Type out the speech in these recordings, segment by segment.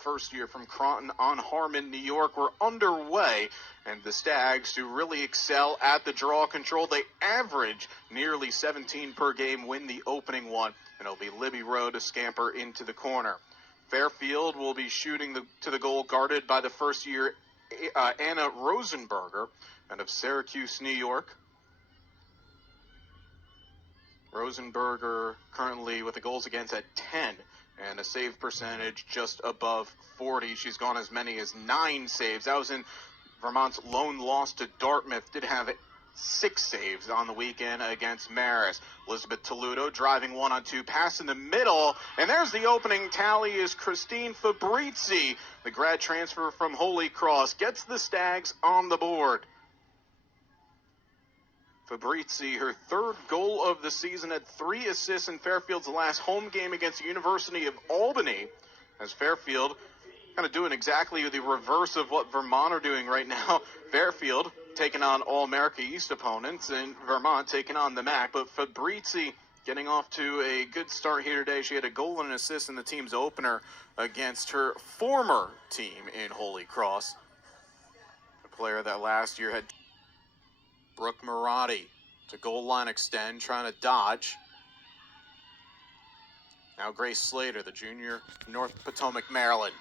first year from Croton-on-Harmon, New York, were underway, and the Stags, who really excel at the draw control, they average nearly 17 per game, win the opening one, and it'll be Libby Rowe to scamper into the corner. Fairfield will be shooting to the goal, guarded by the first-year Anna Rosenberger, out of Syracuse, New York. Rosenberger currently with the goals against at 10 and a save percentage just above 40. She's gone as many as 9 saves. That was in Vermont's lone loss to Dartmouth. Did have 6 saves on the weekend against Marist. Elizabeth Talluto driving 1-on-2 pass in the middle, and there's the opening tally is Christine Fabrizi, the grad transfer from Holy Cross, gets the Stags on the board. Fabrizi, her 3rd goal of the season, had 3 assists in Fairfield's last home game against the University of Albany, as Fairfield kind of doing exactly the reverse of what Vermont are doing right now. Fairfield taking on All-America East opponents, and Vermont taking on the MAC. But Fabrizi getting off to a good start here today. She had a goal and an assist in the team's opener against her former team in Holy Cross. A player that last year had Brooke Marotti to goal line extend, trying to dodge. Now Grace Slater, the junior, North Potomac, Maryland.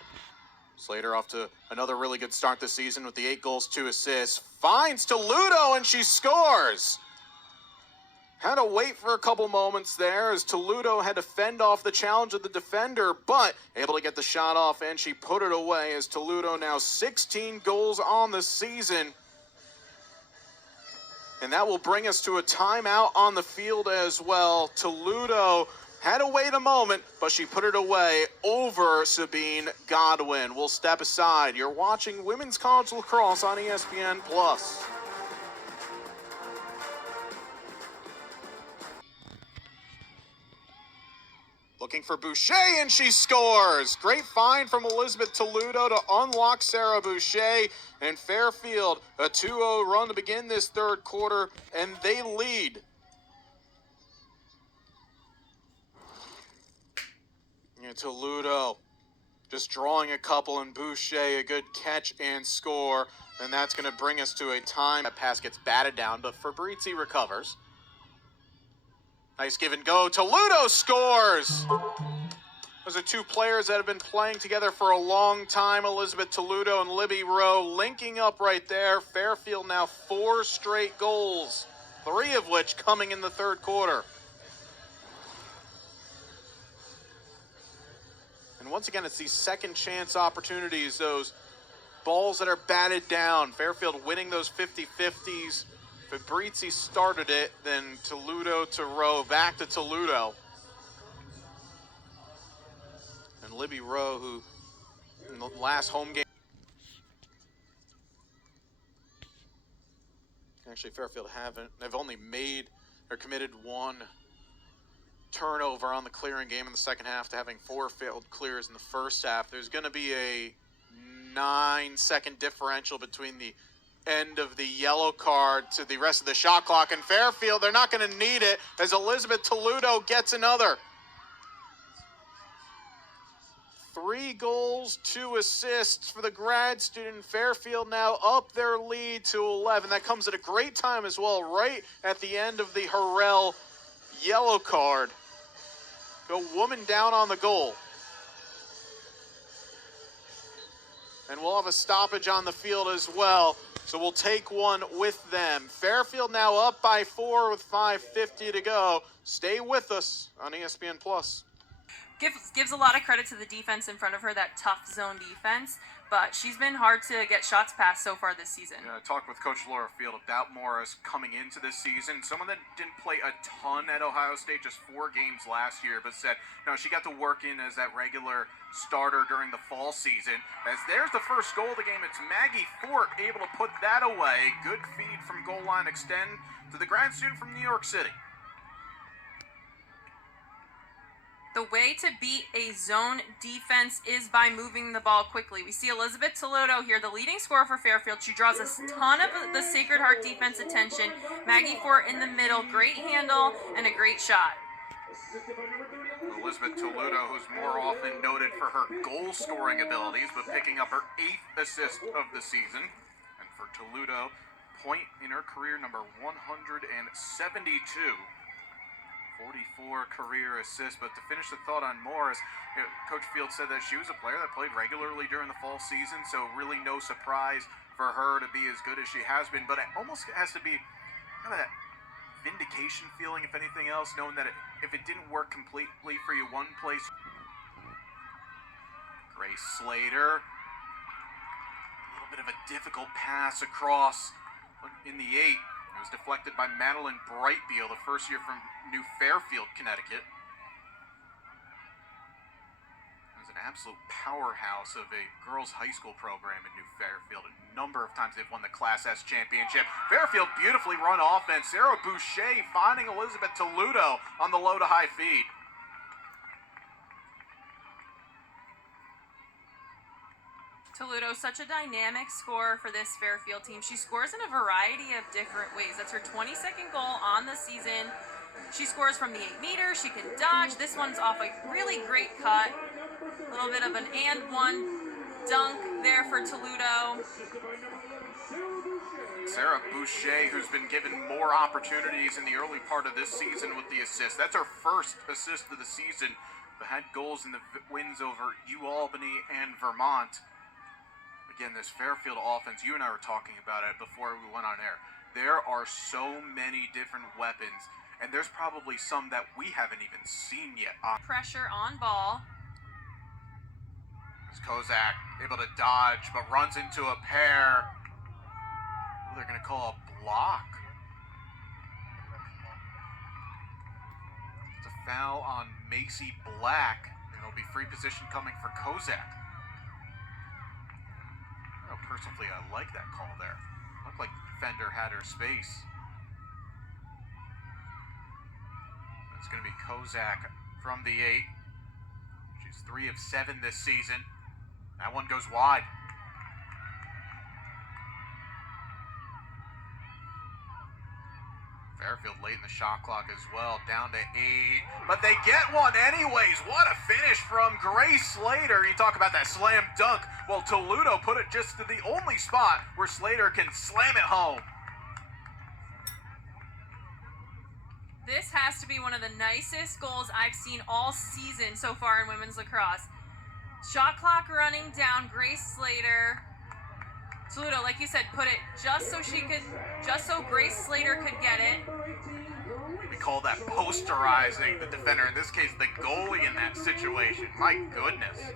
Slater off to another really good start this season with the 8 goals, 2 assists. Finds Talluto, and she scores! Had to wait for a couple moments there as Talluto had to fend off the challenge of the defender, but able to get the shot off, and she put it away as Talluto now 16 goals on the season. And that will bring us to a timeout on the field as well. Talluto had to wait a moment, but she put it away over Sabine Godwin. We'll step aside. You're watching Women's College Lacrosse on ESPN+. Looking for Boucher, and she scores! Great find from Elizabeth Talluto to unlock Sarah Boucher, and Fairfield a 2-0 run to begin this 3rd quarter, and they lead. And Talluto just drawing a couple, and Boucher a good catch and score, and that's going to bring us to a time. That pass gets batted down, but Fabrizi recovers. Nice give and go. Talluto scores! Those are 2 players that have been playing together for a long time. Elizabeth Talluto and Libby Rowe linking up right there. Fairfield now 4 straight goals, 3 of which coming in the 3rd quarter. And once again, it's these second chance opportunities, those balls that are batted down. Fairfield winning those 50-50s. Fabrizi started it, then Talluto to Rowe, back to Talluto. And Libby Rowe, who in the last home game, actually Fairfield they've only made or committed 1 turnover on the clearing game in the second half to having 4 failed clears in the first half. There's going to be a 9-second differential between the end of the yellow card to the rest of the shot clock, and Fairfield, they're not going to need it as Elizabeth Talluto gets another. 3 goals, 2 assists for the grad student. Fairfield now up their lead to 11. That comes at a great time as well, right at the end of the Harrell yellow card. Go woman down on the goal. And we'll have a stoppage on the field as well, so we'll take one with them. Fairfield now up by 4 with 5:50 to go. Stay with us on ESPN+. Gives a lot of credit to the defense in front of her, that tough zone defense, but she's been hard to get shots past so far this season. I talked with Coach Laura Field about Morris coming into this season, someone that didn't play a ton at Ohio State, just 4 games last year, but said, no, she got to work in as that regular starter during the fall season. As there's the first goal of the game, it's Maggie Fort able to put that away. Good feed from goal line extend to the grad student from New York City. The way to beat a zone defense is by moving the ball quickly. We see Elizabeth Talluto here, the leading scorer for Fairfield. She draws a ton of the Sacred Heart defense attention. Maggie Fort in the middle, great handle and a great shot. Elizabeth Talluto, who's more often noted for her goal-scoring abilities, but picking up her 8th assist of the season. And for Talluto, point in her career number 172. 44 career assists, but to finish the thought on Morris, Coach Field said that she was a player that played regularly during the fall season, so really no surprise for her to be as good as she has been, but it almost has to be kind of that vindication feeling, if anything else, knowing that if it didn't work completely for you one place. Grace Slater, a little bit of a difficult pass across in the 8. It was deflected by Madeline Brightbeal, the first year from New Fairfield, Connecticut. It was an absolute powerhouse of a girls' high school program in New Fairfield. A number of times they've won the Class S championship. Fairfield beautifully run offense. Sarah Boucher finding Elizabeth Talluto on the low to high feed. Talluto, such a dynamic scorer for this Fairfield team. She scores in a variety of different ways. That's her 22nd goal on the season. She scores from the 8 meters. She can dodge. This one's off a really great cut. A little bit of an and one dunk there for Talluto. Sarah Boucher, who's been given more opportunities in the early part of this season with the assist. That's her first assist of the season, but had goals in the wins over UAlbany and Vermont. Again, this Fairfield offense, you and I were talking about it before we went on air. There are so many different weapons, and there's probably some that we haven't even seen yet. Pressure on ball. As Kozak able to dodge, but runs into a pair. They're going to call a block. It's a foul on Macy Black, and it'll be free position coming for Kozak. Personally, I like that call there. Looked like the defender had her space. It's going to be Kozak from the 8. She's 3 of 7 this season. That one goes wide. Fairfield late in the shot clock as well, down to 8. But they get one anyways. What a finish from Grace Slater. You talk about that slam dunk. Well, Talluto put it just to the only spot where Slater can slam it home. This has to be one of the nicest goals I've seen all season so far in women's lacrosse. Shot clock running down, Grace Slater. Talluto, like you said, put it just so Grace Slater could get it. We call that posterizing the defender. In this case, the goalie in that situation. My goodness.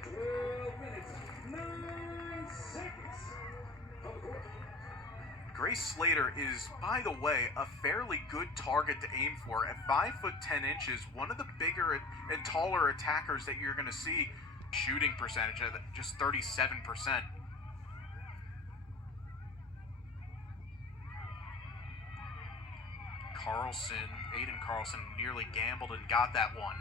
Grace Slater is, by the way, a fairly good target to aim for. At 5 foot 10 inches, one of the bigger and taller attackers that you're going to see. Shooting percentage at just 37%. Aiden Carlson nearly gambled and got that one.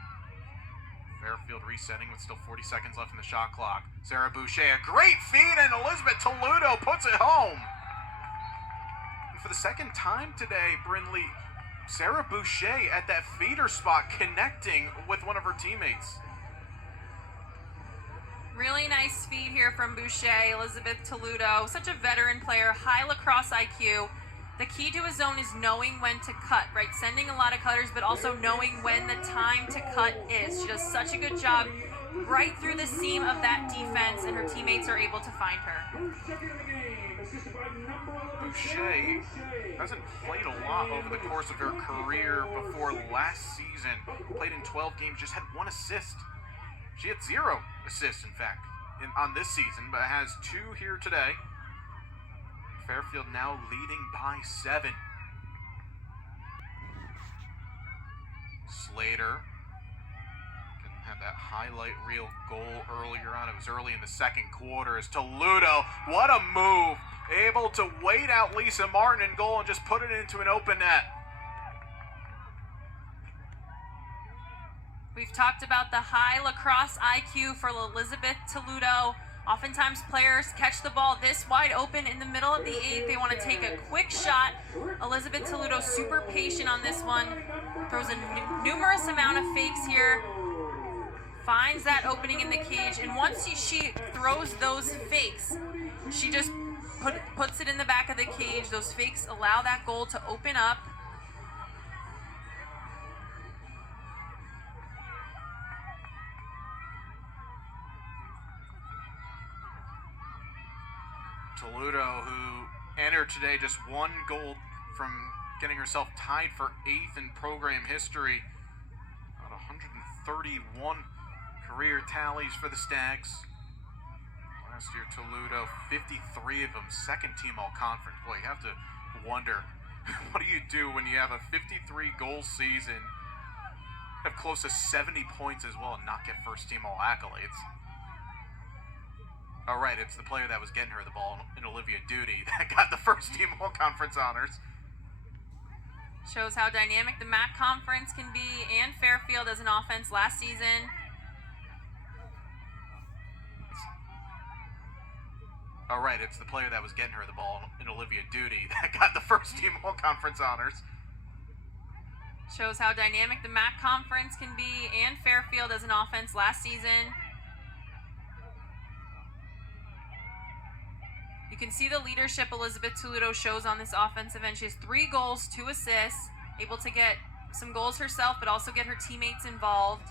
Fairfield resetting with still 40 seconds left in the shot clock. Sarah Boucher, a great feed, and Elizabeth Talluto puts it home. And for the second time today, Brindley, Sarah Boucher at that feeder spot connecting with one of her teammates. Really nice feed here from Boucher, Elizabeth Talluto. Such a veteran player, high lacrosse IQ. The key to a zone is knowing when to cut, right? Sending a lot of cutters, but also knowing when the time to cut is. She does such a good job right through the seam of that defense, and her teammates are able to find her. Boucher hasn't played a lot over the course of her career before last season. Played in 12 games, just had 1 assist. She had 0 assists, in fact, on this season, but has 2 here today. Fairfield now leading by 7. Slater had that highlight reel goal earlier on. It was early in the second quarter. As Talluto, what a move! Able to wait out Lisa Martin in goal and just put it into an open net. We've talked about the high lacrosse IQ for Elizabeth Talluto. Oftentimes players catch the ball this wide open in the middle of the 8. They want to take a quick shot. Elizabeth Talluto super patient on this one. Throws a numerous amount of fakes here. finds that opening in the cage, and once she throws those fakes, she just puts it in the back of the cage. Those fakes allow that goal to open up. Talluto, who entered today just one goal from getting herself tied for 8th in program history. About 131 career tallies for the Stags. Last year, Talluto, 53 of them, second team all-conference. Boy, you have to wonder, what do you do when you have a 53-goal season, have close to 70 points as well, and not get first team all accolades? Oh, right, it's the player that was getting her the ball in Olivia Duty that got the first team all-conference honors. Shows how dynamic the MAC conference can be, and Fairfield as an offense last season. Oh, right, it's the player that was getting her the ball in Olivia Duty that got the first team all-conference honors. Shows how dynamic the MAC conference can be, and Fairfield as an offense last season. You can see the leadership Elizabeth Talluto shows on this offensive end. She has 3 goals, 2 assists, able to get some goals herself, but also get her teammates involved.